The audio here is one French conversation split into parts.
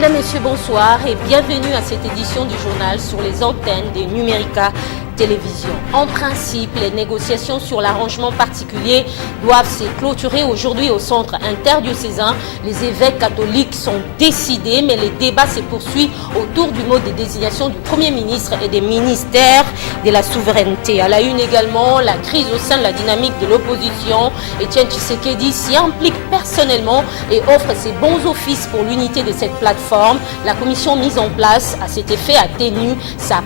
Mesdames, Messieurs, bonsoir et bienvenue à cette édition du journal sur les antennes de Numérica Télévision. En principe, les négociations sur l'arrangement particulier doivent se clôturer aujourd'hui au centre interdiocésain. Les évêques catholiques sont décidés, mais les débats se poursuivent autour du mode de désignation du Premier ministre et des ministères de la souveraineté. À la une également, la crise au sein de la dynamique de l'opposition. Etienne Tshisekedi s'y implique personnellement et offre ses bons offices pour l'unité de cette plateforme. La commission mise en place à cet effet a tenu sa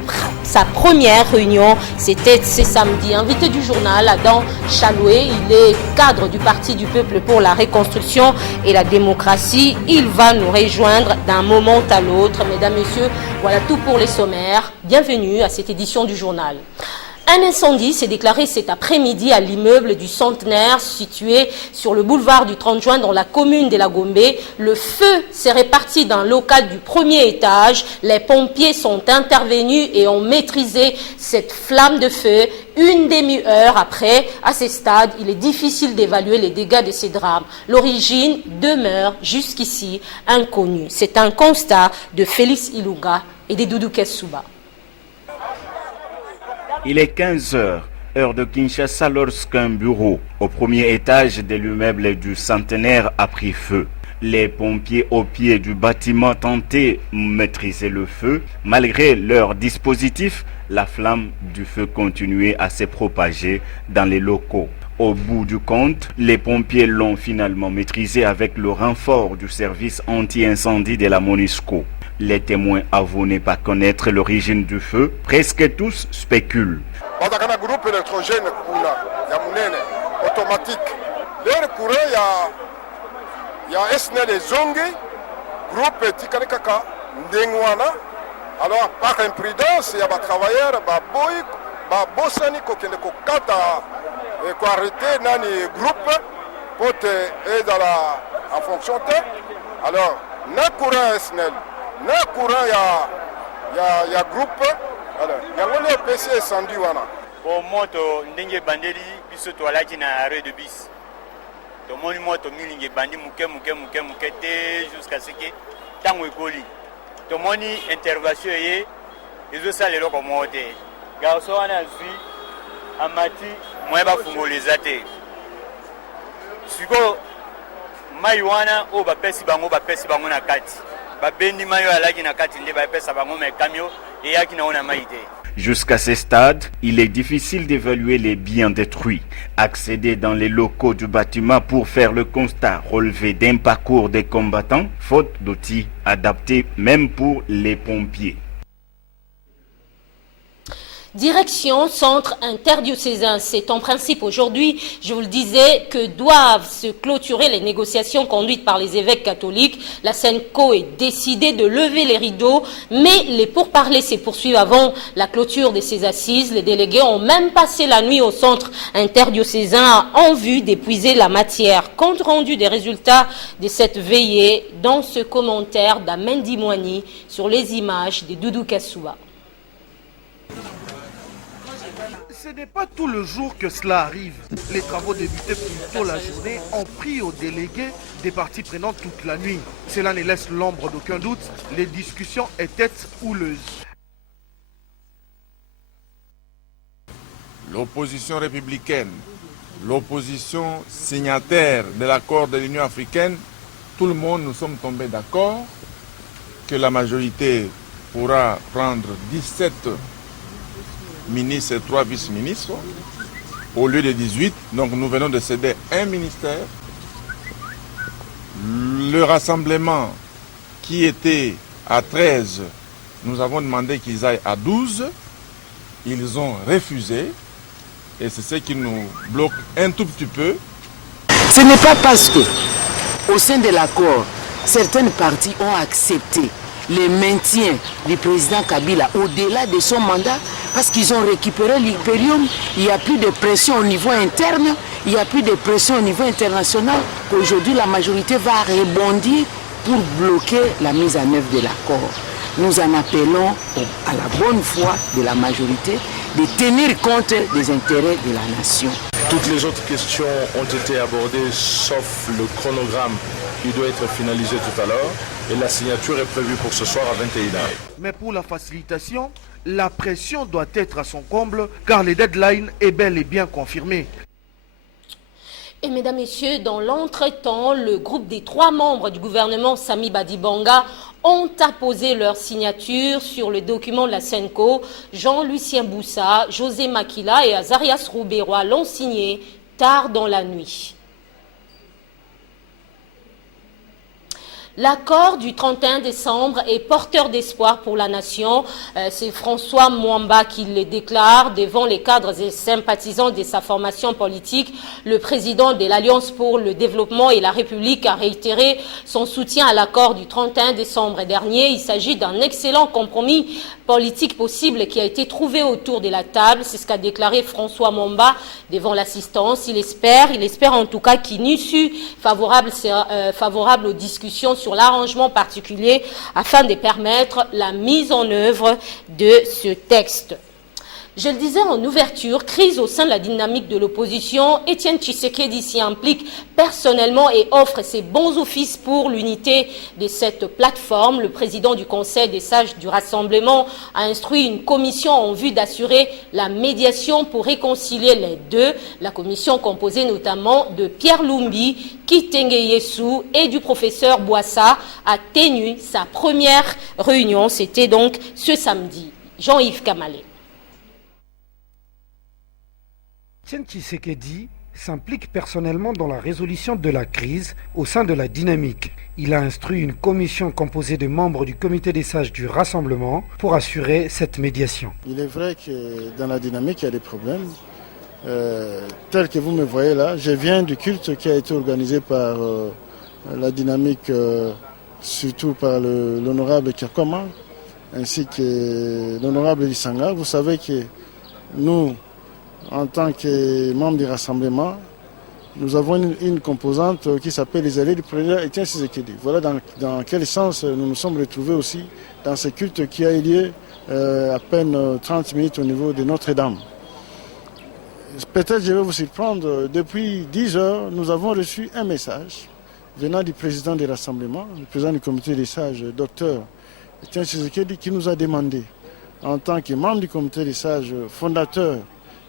première réunion. C'était ce samedi. Invité du journal, Adam Chaloué, il est cadre du Parti du Peuple pour la Reconstruction et la Démocratie. Il va nous rejoindre d'un moment à l'autre. Mesdames, Messieurs, voilà tout pour les sommaires. Bienvenue à cette édition du journal. Un incendie s'est déclaré cet après-midi à l'immeuble du Centenaire situé sur le boulevard du 30 juin dans la commune de la Gombe. Le feu s'est réparti dans un local du premier étage. Les pompiers sont intervenus et ont maîtrisé cette flamme de feu. Une demi-heure après, à ce stade, il est difficile d'évaluer les dégâts de ces drames. L'origine demeure jusqu'ici inconnue. C'est un constat de Félix Ilunga et de Doudou Kessouba. Il est 15 heures, heure de Kinshasa, lorsqu'un bureau au premier étage de l'immeuble du Centenaire a pris feu. Les pompiers au pied du bâtiment tentaient de maîtriser le feu. Malgré leur dispositif, la flamme du feu continuait à se propager dans les locaux. Au bout du compte, les pompiers l'ont finalement maîtrisé avec le renfort du service anti-incendie de la MONUSCO. Les témoins avouent ne pas connaître l'origine du feu. Presque tous spéculent. Il y a un groupe électrogène automatique. L'air courant, il y a SNL et Zongue, groupe Tikanikaka, Ndengwana. Alors, par imprudence, il y a des travailleurs, des bossani qui ont arrêté le groupe pour aider en fonction de. Alors, le courant SNL. Na courant ya groupe alors yango le PC incendie wana bon moto ndenge bandeli biso to alaki na arrêt de bis to moni moto milinge bandi muke te jusqu'à ce que tango ekoli to moni intervention ye ezo salelo ko mote garso wana zui amati moye ba fungoliza te siko mai wana o ba pesi bango na kati. Jusqu'à ce stade, il est difficile d'évaluer les biens détruits. Accéder dans les locaux du bâtiment pour faire le constat relevé d'un parcours des combattants, faute d'outils adaptés même pour les pompiers. Direction centre interdiocésain. C'est en principe aujourd'hui, je vous le disais, que doivent se clôturer les négociations conduites par les évêques catholiques. La SENCO est décidée de lever les rideaux, mais les pourparlers se poursuivent avant la clôture de ces assises. Les délégués ont même passé la nuit au centre interdiocésain en vue d'épuiser la matière. Compte rendu des résultats de cette veillée dans ce commentaire d'Amendi Moigny sur les images de Doudou Kessouba. Ce n'est pas tout le jour que cela arrive. Les travaux débutés plus tôt la journée ont pris aux délégués des parties prenantes toute la nuit. Cela ne laisse l'ombre d'aucun doute, les discussions étaient houleuses. L'opposition républicaine, l'opposition signataire de l'accord de l'Union africaine, tout le monde, nous sommes tombés d'accord que la majorité pourra prendre 17 ministres et 3 vice-ministres au lieu de 18. Donc nous venons de céder un ministère. Le rassemblement qui était à 13, nous avons demandé qu'ils aillent à 12. Ils ont refusé et c'est ce qui nous bloque un tout petit peu. Ce n'est pas parce que au sein de l'accord, certaines parties ont accepté le maintien du président Kabila au-delà de son mandat, parce qu'ils ont récupéré l'Imperium, il n'y a plus de pression au niveau interne, il n'y a plus de pression au niveau international, qu'aujourd'hui la majorité va rebondir pour bloquer la mise en œuvre de l'accord. Nous en appelons à la bonne foi de la majorité de tenir compte des intérêts de la nation. Toutes les autres questions ont été abordées, sauf le chronogramme Il doit être finalisé tout à l'heure et la signature est prévue pour ce soir à 21h. Mais pour la facilitation, la pression doit être à son comble car le deadline est bel et bien confirmé. Et mesdames, messieurs, dans l'entretemps, le groupe des 3 membres du gouvernement Sami Badibanga ont apposé leur signature sur le document de la Senco. Jean-Lucien Boussa, José Makila et Azarias Rouberois l'ont signé tard dans la nuit. L'accord du 31 décembre est porteur d'espoir pour la nation. C'est François Mwamba qui le déclare devant les cadres et sympathisants de sa formation politique. Le président de l'Alliance pour le développement et la République a réitéré son soutien à l'accord du 31 décembre dernier. Il s'agit d'un excellent compromis politique possible qui a été trouvé autour de la table. C'est ce qu'a déclaré François Mwamba devant l'assistance. Il espère en tout cas qu'une issue favorable aux discussions sur l'arrangement particulier afin de permettre la mise en œuvre de ce texte. Je le disais en ouverture, crise au sein de la dynamique de l'opposition. Étienne Tshisekedi s'y implique personnellement et offre ses bons offices pour l'unité de cette plateforme. Le président du Conseil des sages du Rassemblement a instruit une commission en vue d'assurer la médiation pour réconcilier les deux. La commission composée notamment de Pierre Lumbi, Kitenge Yesu et du professeur Boissa a tenu sa première réunion. C'était donc ce samedi. Jean-Yves Kamalé. Étienne Tshisekedi s'implique personnellement dans la résolution de la crise au sein de la dynamique. Il a instruit une commission composée de membres du comité des sages du Rassemblement pour assurer cette médiation. Il est vrai que dans la dynamique, il y a des problèmes. Tel que vous me voyez là, je viens du culte qui a été organisé par la dynamique, surtout par l'honorable Kirkoma, ainsi que l'honorable Lissanga. Vous savez que nous, en tant que membres du Rassemblement, nous avons une composante qui s'appelle les alliés du président Étienne Tshisekedi. Voilà dans quel sens nous nous sommes retrouvés aussi dans ce culte qui a eu lieu à peine 30 minutes au niveau de Notre-Dame. Peut-être je vais vous surprendre, depuis 10 heures, nous avons reçu un message venant du président du Rassemblement, le président du comité des sages, docteur Étienne Tshisekedi, qui nous a demandé, en tant que membre du comité des sages, fondateur,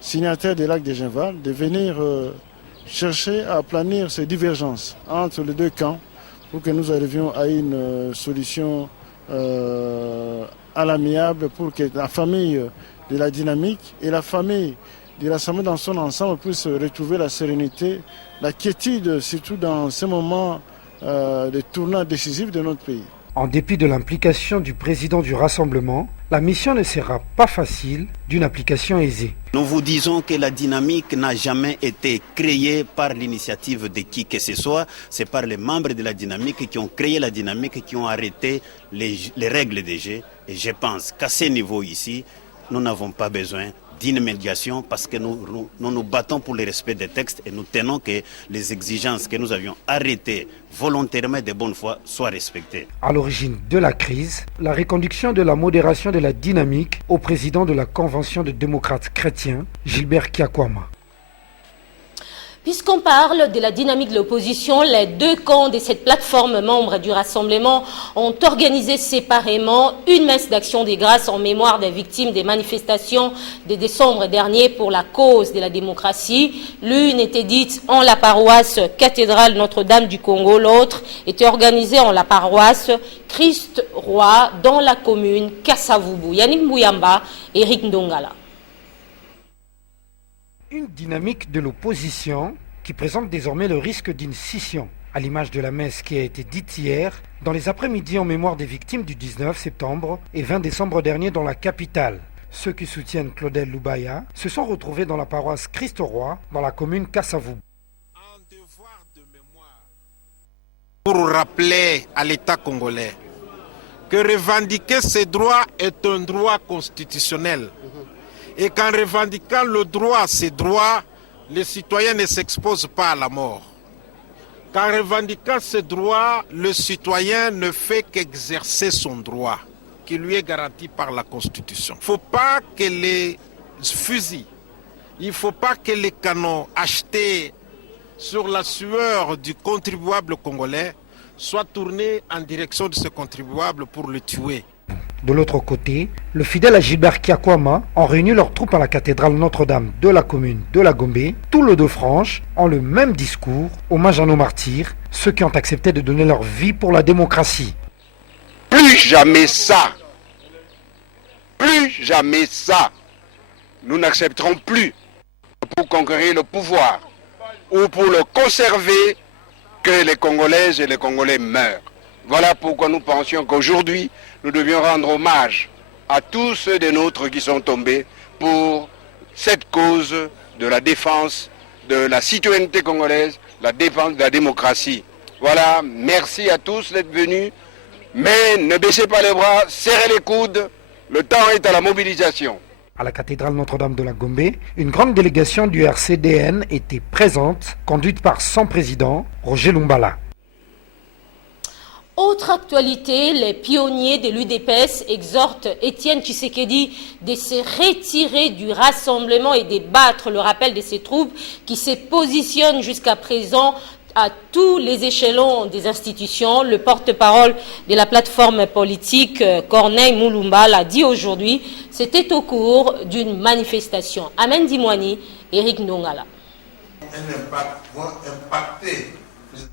signataire des lacs de Genval, de venir chercher à aplanir ces divergences entre les deux camps pour que nous arrivions à une solution à l'amiable pour que la famille de la dynamique et la famille du Rassemblement dans son ensemble puissent retrouver la sérénité, la quiétude, surtout dans ces moments de tournant décisif de notre pays. En dépit de l'implication du président du Rassemblement, la mission ne sera pas facile d'une application aisée. Nous vous disons que la dynamique n'a jamais été créée par l'initiative de qui que ce soit. C'est par les membres de la dynamique qui ont créé la dynamique et qui ont arrêté les règles des jeux. Et je pense qu'à ce niveau ici, nous n'avons pas besoin d'une médiation parce que nous battons pour le respect des textes et nous tenons que les exigences que nous avions arrêtées volontairement de bonne foi soient respectées. À l'origine de la crise, la reconduction de la modération de la dynamique au président de la Convention des démocrates chrétiens, Gilbert Kiakwama. Puisqu'on parle de la dynamique de l'opposition, les deux camps de cette plateforme membres du Rassemblement ont organisé séparément une messe d'action des grâces en mémoire des victimes des manifestations de décembre dernier pour la cause de la démocratie. L'une était dite en la paroisse cathédrale Notre-Dame du Congo, l'autre était organisée en la paroisse Christ Roi dans la commune Kassavubu. Yannick Mouyamba, Eric Ndongala. Une dynamique de l'opposition qui présente désormais le risque d'une scission, à l'image de la messe qui a été dite hier dans les après-midi en mémoire des victimes du 19 septembre et 20 décembre dernier dans la capitale. Ceux qui soutiennent Claudel Loubaya se sont retrouvés dans la paroisse Christ-Roi dans la commune Kassavubu. Un devoir de mémoire pour rappeler à l'État congolais que revendiquer ces droits est un droit constitutionnel. Et qu'en revendiquant le droit, ces droits, les citoyens ne s'exposent pas à la mort. Qu'en revendiquant ces droits, le citoyen ne fait qu'exercer son droit, qui lui est garanti par la Constitution. Il ne faut pas que les fusils, il ne faut pas que les canons achetés sur la sueur du contribuable congolais soit tourné en direction de ce contribuable pour le tuer. De l'autre côté, le fidèle à Gilbert Kiakwama ont réuni leurs troupes à la cathédrale Notre-Dame de la commune de la Gombe. Tout le Deux-Franches ont le même discours, hommage à nos martyrs, ceux qui ont accepté de donner leur vie pour la démocratie. Plus jamais ça. Plus jamais ça. Nous n'accepterons plus pour conquérir le pouvoir ou pour le conserver que les Congolaises et les Congolais meurent. Voilà pourquoi nous pensions qu'aujourd'hui, nous devions rendre hommage à tous ceux des nôtres qui sont tombés pour cette cause de la défense de la citoyenneté congolaise, la défense de la démocratie. Voilà, merci à tous d'être venus, mais ne baissez pas les bras, serrez les coudes, le temps est à la mobilisation. À la cathédrale Notre-Dame de la Gombe, une grande délégation du RCDN était présente, conduite par son président, Roger Lumbala. Autre actualité, les pionniers de l'UDPS exhortent Étienne Tshisekedi de se retirer du rassemblement et de battre le rappel de ces troupes qui se positionnent jusqu'à présent à tous les échelons des institutions. Le porte-parole de la plateforme politique, Corneille Moulumba, l'a dit aujourd'hui. C'était au cours d'une manifestation. Amen Dimwani, Eric Nongala.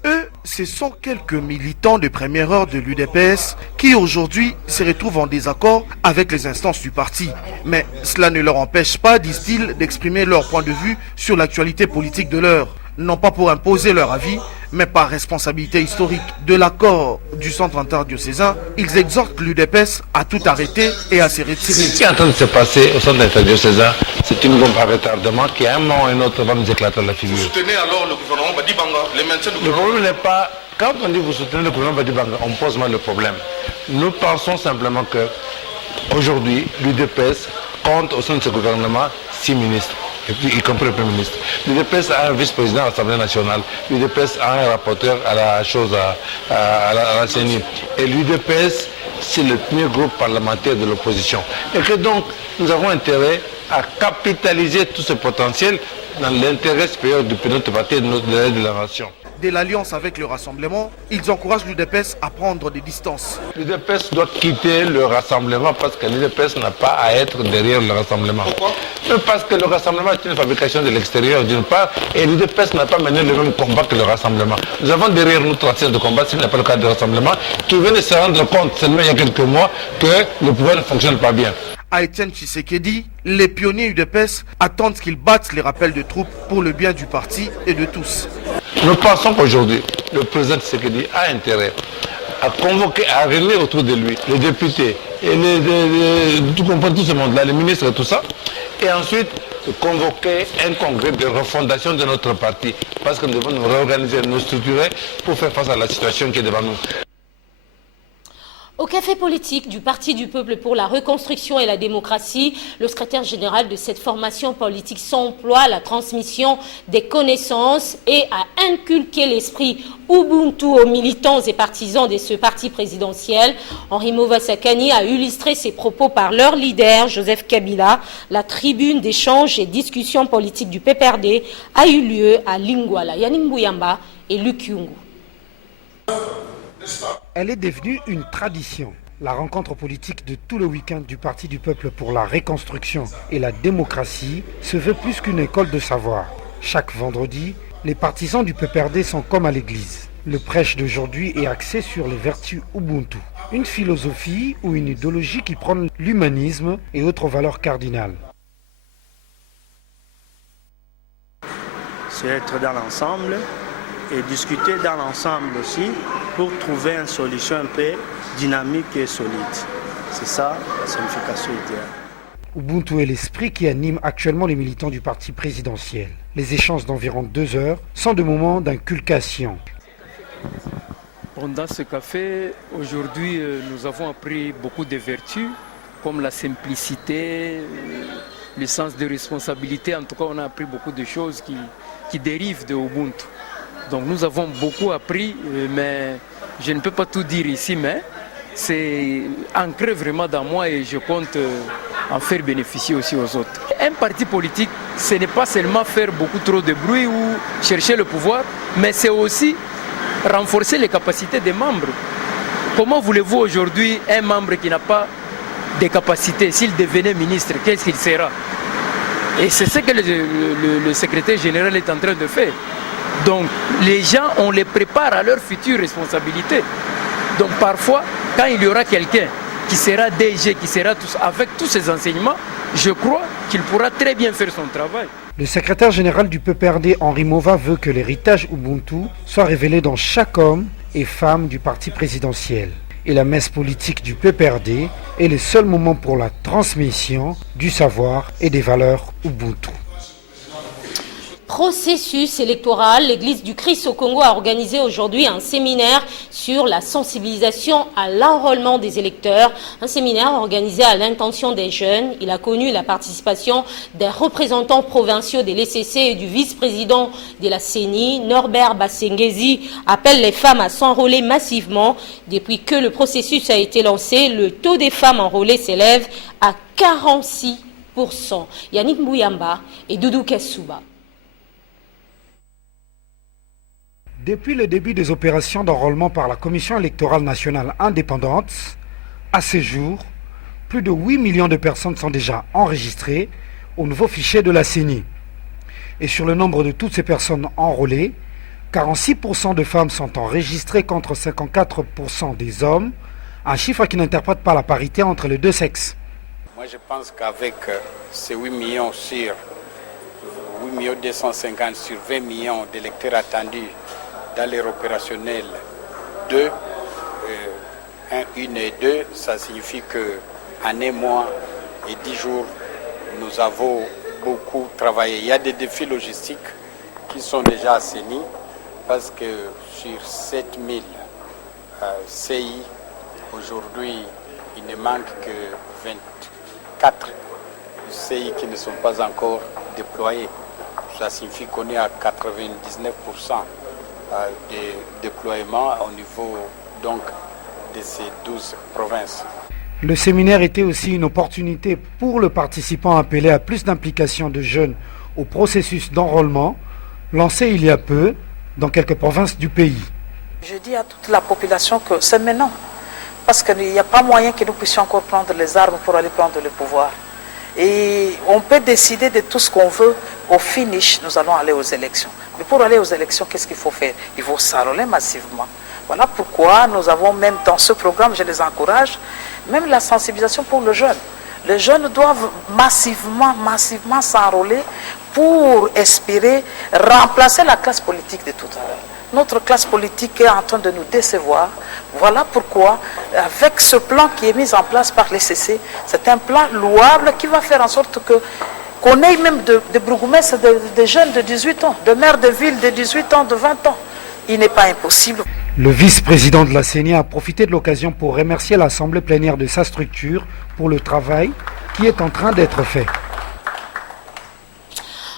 Eux, ce sont quelques militants de première heure de l'UDPS qui aujourd'hui se retrouvent en désaccord avec les instances du parti. Mais cela ne leur empêche pas, disent-ils, d'exprimer leur point de vue sur l'actualité politique de l'heure. Non pas pour imposer leur avis, mais par responsabilité historique. De l'accord du centre interdiocésain, ils exhortent l'UDPS à tout arrêter et à se retirer. Ce qui est en train de se passer au centre interdiocésain, c'est une bombe à retardement qui à un moment ou un autre va nous éclater à la figure. Vous soutenez alors le gouvernement Badibanga, les maintien du Le gouvernement? problème n'est pas, quand on dit vous soutenez le gouvernement Badibanga, on pose mal le problème. Nous pensons simplement que aujourd'hui, l'UDPS compte au sein de ce gouvernement 6 ministres. Et puis, y compris le Premier ministre. L'UDPS a un vice-président à l'Assemblée nationale. L'UDPS a un rapporteur à la chose à la CENI. Et l'UDPS, c'est le premier groupe parlementaire de l'opposition. Et que donc, nous avons intérêt à capitaliser tout ce potentiel dans l'intérêt supérieur de notre parti et de la nation. De l'alliance avec le rassemblement, ils encouragent l'UDPS à prendre des distances. L'UDPS doit quitter le rassemblement parce que l'UDPS n'a pas à être derrière le rassemblement. Pourquoi? Parce que le rassemblement est une fabrication de l'extérieur d'une part et l'UDPS n'a pas mené le même combat que le rassemblement. Nous avons derrière nous 36 de combat, ce n'est pas le cas du rassemblement, qui venait se rendre compte seulement il y a quelques mois que le pouvoir ne fonctionne pas bien. À Étienne Tshisekedi, les pionniers UDPS attendent qu'ils battent les rappels de troupes pour le bien du parti et de tous. Nous pensons qu'aujourd'hui, le président Tshisekedi a intérêt à convoquer, à réunir autour de lui les députés et tout ce monde-là, les ministres et tout ça, et ensuite convoquer un congrès de refondation de notre parti, parce que nous devons nous réorganiser, nous structurer pour faire face à la situation qui est devant nous. Au café politique du Parti du Peuple pour la Reconstruction et la Démocratie, le secrétaire général de cette formation politique s'emploie à la transmission des connaissances et à inculquer l'esprit Ubuntu aux militants et partisans de ce parti présidentiel. Henri Movasakani a illustré ses propos par leur leader, Joseph Kabila. La tribune d'échange et discussion politique du PPRD a eu lieu à Lingwala, Yannick Bouyamba et Luc Yungu. Elle est devenue une tradition. La rencontre politique de tout le week-end du Parti du Peuple pour la Reconstruction et la Démocratie se veut plus qu'une école de savoir. Chaque vendredi, les partisans du PPRD sont comme à l'église. Le prêche d'aujourd'hui est axé sur les vertus Ubuntu, une philosophie ou une idéologie qui prône l'humanisme et autres valeurs cardinales. C'est être dans l'ensemble et discuter dans l'ensemble aussi pour trouver une solution un peu dynamique et solide. C'est ça la signification idéale. Ubuntu est l'esprit qui anime actuellement les militants du parti présidentiel. Les échanges d'environ 2 heures sont des moments d'inculcation. Pendant ce café, aujourd'hui, nous avons appris beaucoup de vertus, comme la simplicité, le sens de responsabilité. En tout cas, on a appris beaucoup de choses qui dérivent de Ubuntu. Donc nous avons beaucoup appris, mais je ne peux pas tout dire ici, mais c'est ancré vraiment dans moi et je compte en faire bénéficier aussi aux autres. Un parti politique, ce n'est pas seulement faire beaucoup trop de bruit ou chercher le pouvoir, mais c'est aussi renforcer les capacités des membres. Comment voulez-vous aujourd'hui un membre qui n'a pas de capacités, s'il devenait ministre, qu'est-ce qu'il sera? Et c'est ce que le secrétaire général est en train de faire. Donc les gens, on les prépare à leurs futures responsabilités. Donc parfois, quand il y aura quelqu'un qui sera DG, qui sera avec tous ces enseignements, je crois qu'il pourra très bien faire son travail. Le secrétaire général du PPRD, Henri Mova, veut que l'héritage Ubuntu soit révélé dans chaque homme et femme du parti présidentiel. Et la messe politique du PPRD est le seul moment pour la transmission du savoir et des valeurs Ubuntu. Processus électoral, l'Église du Christ au Congo a organisé aujourd'hui un séminaire sur la sensibilisation à l'enrôlement des électeurs. Un séminaire organisé à l'intention des jeunes. Il a connu la participation des représentants provinciaux de l'ECC et du vice-président de la CENI. Norbert Bassengezi appelle les femmes à s'enrôler massivement. Depuis que le processus a été lancé, le taux des femmes enrôlées s'élève à 46%. Yannick Mouyamba et Doudou Kessouba. Depuis le début des opérations d'enrôlement par la Commission électorale nationale indépendante, à ce jour, plus de 8 millions de personnes sont déjà enregistrées au nouveau fichier de la CENI. Et sur le nombre de toutes ces personnes enrôlées, 46% de femmes sont enregistrées contre 54% des hommes, un chiffre qui n'interprète pas la parité entre les deux sexes. Moi je pense qu'avec ces 8 millions sur 8 millions 250 sur 20 millions d'électeurs attendus dans l'ère opérationnelle 2, 1 et 2, ça signifie qu'en un mois et 10 jours, nous avons beaucoup travaillé. Il y a des défis logistiques qui sont déjà assainis parce que sur 7000 CI, aujourd'hui, il ne manque que 24 CI qui ne sont pas encore déployés. Ça signifie qu'on est à 99% de déploiement au niveau donc de ces 12 provinces. Le séminaire était aussi une opportunité pour le participant appelé à plus d'implication de jeunes au processus d'enrôlement lancé il y a peu dans quelques provinces du pays. Je dis à toute la population que c'est maintenant, parce qu'il n'y a pas moyen que nous puissions encore prendre les armes pour aller prendre le pouvoir. Et on peut décider de tout ce qu'on veut. Au finish, nous allons aller aux élections. Mais pour aller aux élections, qu'est-ce qu'il faut faire? Il faut s'enrôler massivement. Voilà pourquoi nous avons même dans ce programme, je les encourage, même la sensibilisation pour le jeune. Les jeunes doivent massivement s'enrôler pour espérer remplacer la classe politique de tout à l'heure. Notre classe politique est en train de nous décevoir. Voilà pourquoi, avec ce plan qui est mis en place par l'ECC, c'est un plan louable qui va faire en sorte qu'on ait même des bourgmestres, des jeunes de 18 ans, de maires de ville de 18 ans, de 20 ans. Il n'est pas impossible. Le vice-président de la CENI a profité de l'occasion pour remercier l'Assemblée plénière de sa structure pour le travail qui est en train d'être fait.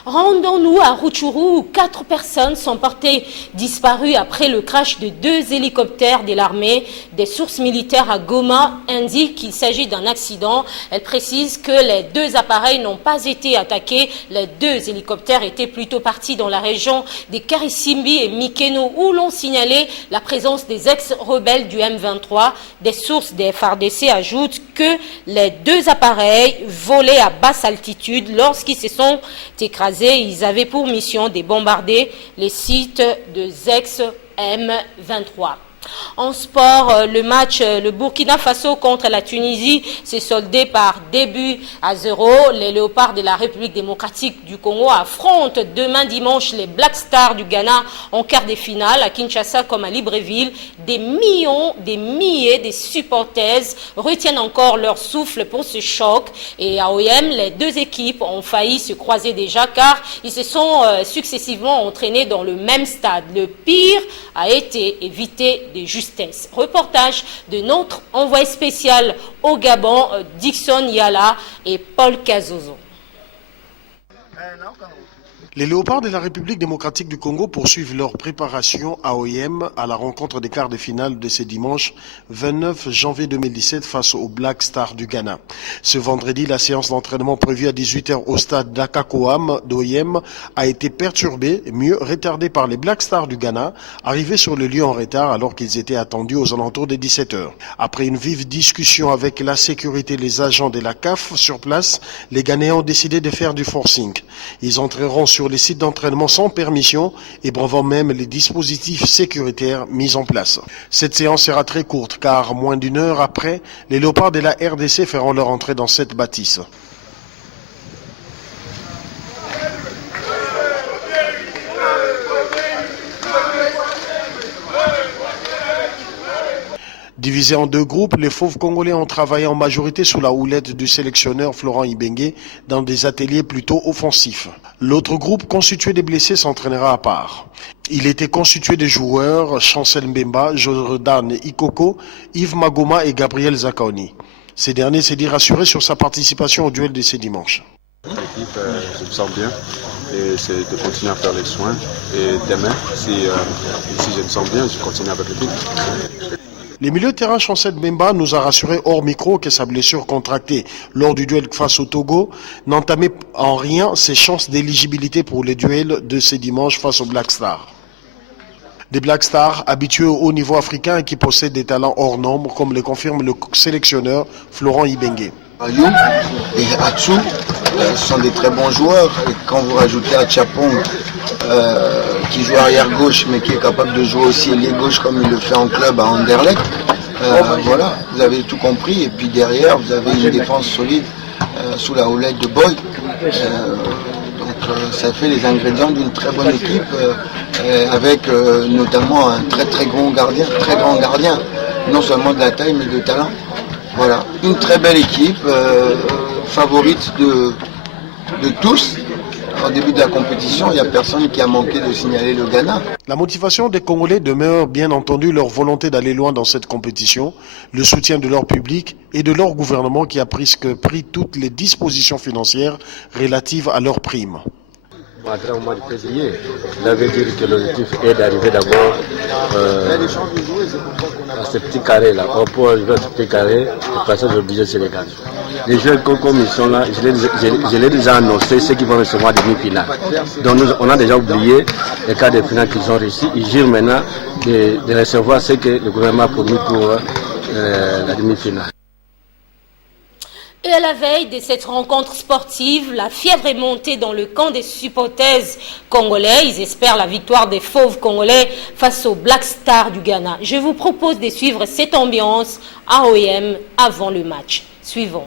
Rendons-nous à Rutshuru où 4 personnes sont portées disparues après le crash de 2 hélicoptères de l'armée. Des sources militaires à Goma indiquent qu'il s'agit d'un accident. Elles précisent que les 2 appareils n'ont pas été attaqués. Les 2 hélicoptères étaient plutôt partis dans la région des Karisimbi et Mikeno où l'on signalait la présence des ex-rebelles du M23. Des sources des FARDC ajoutent que les 2 appareils volaient à basse altitude lorsqu'ils se sont écrasés. Ils avaient pour mission de bombarder les sites de ex-M23. En sport, le match, le Burkina Faso contre la Tunisie s'est soldé par 2-0. Les Léopards de la République démocratique du Congo affrontent demain dimanche les Black Stars du Ghana en quart de finale à Kinshasa comme à Libreville. Des milliers de supporters retiennent encore leur souffle pour ce choc. Et à OM, les 2 équipes ont failli se croiser déjà car ils se sont successivement entraînés dans le même stade. Le pire a été évité de justesse. Reportage de notre envoyé spécial au Gabon, Dixon Yala et Paul Kazozo. Les Léopards de la République démocratique du Congo poursuivent leur préparation AOM à la rencontre des quarts de finale de ce dimanche 29 janvier 2017 face aux Black Stars du Ghana. Ce vendredi, la séance d'entraînement prévue à 18h au stade d'Akakoam d'OIM a été perturbée, mieux retardée par les Black Stars du Ghana, arrivés sur le lieu en retard alors qu'ils étaient attendus aux alentours des 17h. Après une vive discussion avec la sécurité et les agents de la CAF sur place, les Ghanéens ont décidé de faire du forcing. Ils entreront sur les sites d'entraînement sans permission et bravant même les dispositifs sécuritaires mis en place. Cette séance sera très courte car moins d'une heure après, les Léopards de la RDC feront leur entrée dans cette bâtisse. Divisés en deux groupes, les Fauves congolais ont travaillé en majorité sous la houlette du sélectionneur Florent Ibenge dans des ateliers plutôt offensifs. L'autre groupe, constitué des blessés, s'entraînera à part. Il était constitué des joueurs Chancel Mbemba, Jordan Ikoko, Yves Magoma et Gabriel Zakaoni. Ces derniers s'est dit rassuré sur sa participation au duel de ce dimanche. L'équipe, je me sens bien et c'est de continuer à faire les soins. Et demain, si je me sens bien, je continue avec l'équipe. Les milieux de terrain Chancel Mbemba nous a rassuré hors micro que sa blessure contractée lors du duel face au Togo n'entamait en rien ses chances d'éligibilité pour les duels de ce dimanche face aux Black Stars. Des Black Stars habitués au haut niveau africain et qui possèdent des talents hors nombre, comme le confirme le sélectionneur Florent Ibenge. Ayou et Atsu sont des très bons joueurs. Et quand vous rajoutez Achapong, qui joue arrière gauche mais qui est capable de jouer aussi ailier gauche comme il le fait en club à Anderlecht, voilà, vous avez tout compris. Et puis derrière, vous avez une défense solide sous la houlette de Boy. Donc ça fait les ingrédients d'une très bonne équipe avec notamment un très grand gardien, non seulement de la taille mais de talent. Voilà, une très belle équipe, favorite de tous. Au début de la compétition, il n'y a personne qui a manqué de signaler le Ghana. La motivation des Congolais demeure bien entendu leur volonté d'aller loin dans cette compétition, le soutien de leur public et de leur gouvernement qui a pris toutes les dispositions financières relatives à leurs primes. Après au mois de février, ça veut dire que l'objectif est d'arriver d'abord à ce petit carré-là. Pour arriver à ce petit carré, le passage au budget sénégal. Les joueurs comme ils sont là, je l'ai déjà annoncé, ceux qui vont recevoir des demi-finales. Donc on a déjà oublié les cas de finale qu'ils ont réussi. Ils jurent maintenant de recevoir ce que le gouvernement a promis pour la demi-finale. Et à la veille de cette rencontre sportive, la fièvre est montée dans le camp des supporters congolais. Ils espèrent la victoire des Fauves congolais face aux Black Stars du Ghana. Je vous propose de suivre cette ambiance à OIM avant le match. Suivons.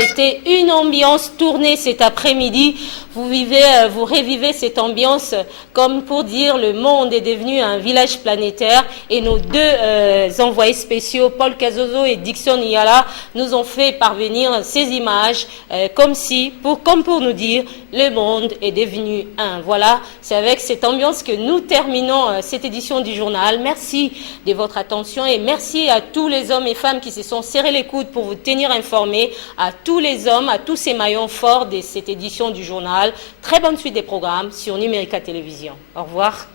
c'était une ambiance tournée cet après-midi. Vous revivez cette ambiance comme pour dire le monde est devenu un village planétaire et nos deux envoyés spéciaux, Paul Kazozo et Dixon Yala, nous ont fait parvenir ces images comme pour nous dire le monde est devenu un. Voilà, c'est avec cette ambiance que nous terminons cette édition du journal. Merci de votre attention et merci à tous les hommes et femmes qui se sont serrés les coudes pour vous tenir informés, à tous les hommes, à tous ces maillons forts de cette édition du journal. Très bonne suite des programmes sur Numérica Télévision. Au revoir.